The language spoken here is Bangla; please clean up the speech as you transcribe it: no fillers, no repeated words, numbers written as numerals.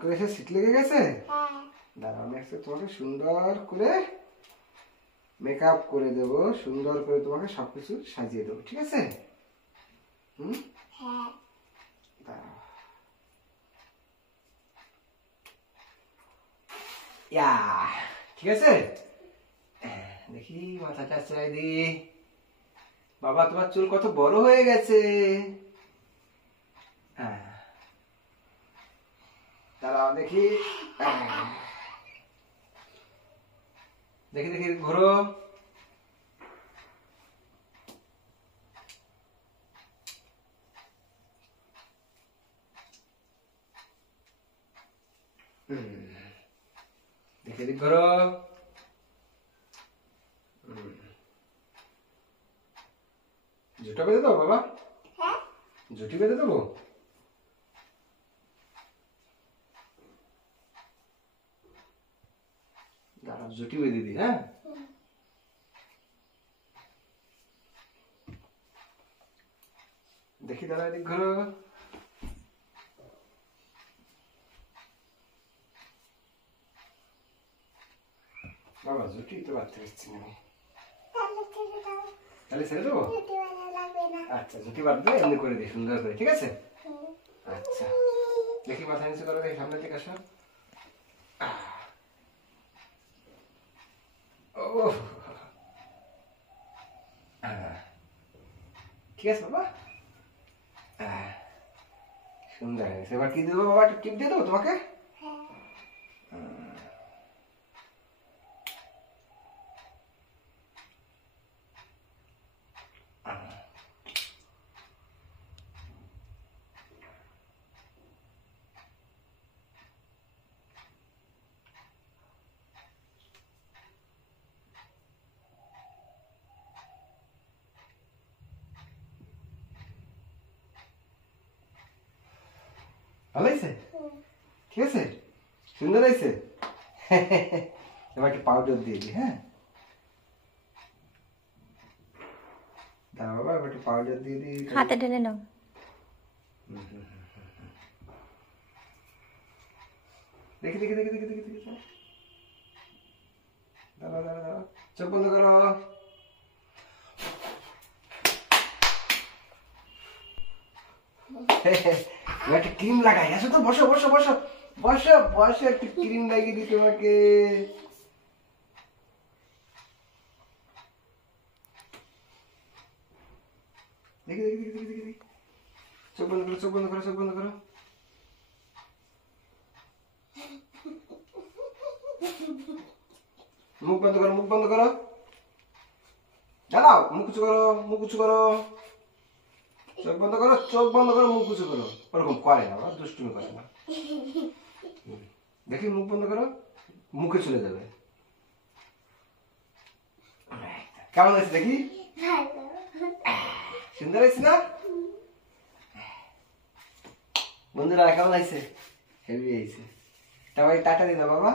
করে এসে শীত লেগে গেছে? দাঁড়াও, আমি আজকে তোমাকে সুন্দর করে মেকআপ করে দেবো, সুন্দর করে তোমাকে সবকিছু সাজিয়ে দেবো, ঠিক আছে? দাঁড়াও। ইয়া, ঠিক আছে। দেখি মাথাটা চড়াই দি। বাবা, তোমার চুল কত বড় হয়ে গেছে। দাঁড়াও দেখি, দেখি দেখি ঘোরো। দেখি দেখি ঘোরো। জুতো বেঁধে দেবো বাবা? জুটি বেঁধে দেবো? দাঁড়াও, জুটি বেঁধে দিই। হ্যাঁ, দেখি, দাঁড়া এদিক ঘোরো। বাবা, জুটি তো বাঁধতে পারছি না। তাহলে ছেড়ে দেবো? আচ্ছা, জুটি বাঁধবে এমনি করে দিই সুন্দর করে, ঠিক আছে? আচ্ছা, দেখি মাথা নিচে করো, দেখি সামনের দিকে আসো। ঠিক আছে বাবা, সুন্দর হয়েছে। এবার কি দেবো বাবা? টিপ দিয়ে দেবো তোমাকে? ভালো হয়েছে? ঠিক আছে, সুন্দর হয়েছে। এবার একটু পাউডার দিয়ে দিই। হ্যাঁ, দাঁড়া বাবা, এবার একটু পাউডার দিয়ে দিই। হাতে ঢেলে নাও। দেখি দেখি দেখি দেখি দেখি দেখি, দাঁড়া দাঁড়া দাঁড়া, চোখ বন্ধ করো। একটা ক্রিম লাগাই। আসো তো, বসো বসো বসো বসো বসো, একটু ক্রিম লাগিয়ে দিই তোমাকে। দেখি দেখি দেখি দেখি দেখি, চোখ বন্ধ করো, চোখ বন্ধ করো, চোখ বন্ধ করো। মুখ বন্ধ করো, মুখ বন্ধ করো। দাঁড়াও, মুখ উঁচু করো, মুখ উঁচু করো। চোখ বন্ধ করো, চোখ বন্ধ করো, মুখ উঁচু করো। ওরকম করে না, দুষ্টুমি করে না। দেখি, মুখ বন্ধ করো, মুখে চলে যাবে। কেমন হয়েছে দেখি? সুন্দর হয়েছে না বন্ধুরা? কেমন হয়েছে? হেভি হয়েছে। তবে টাটা দিন বাবা।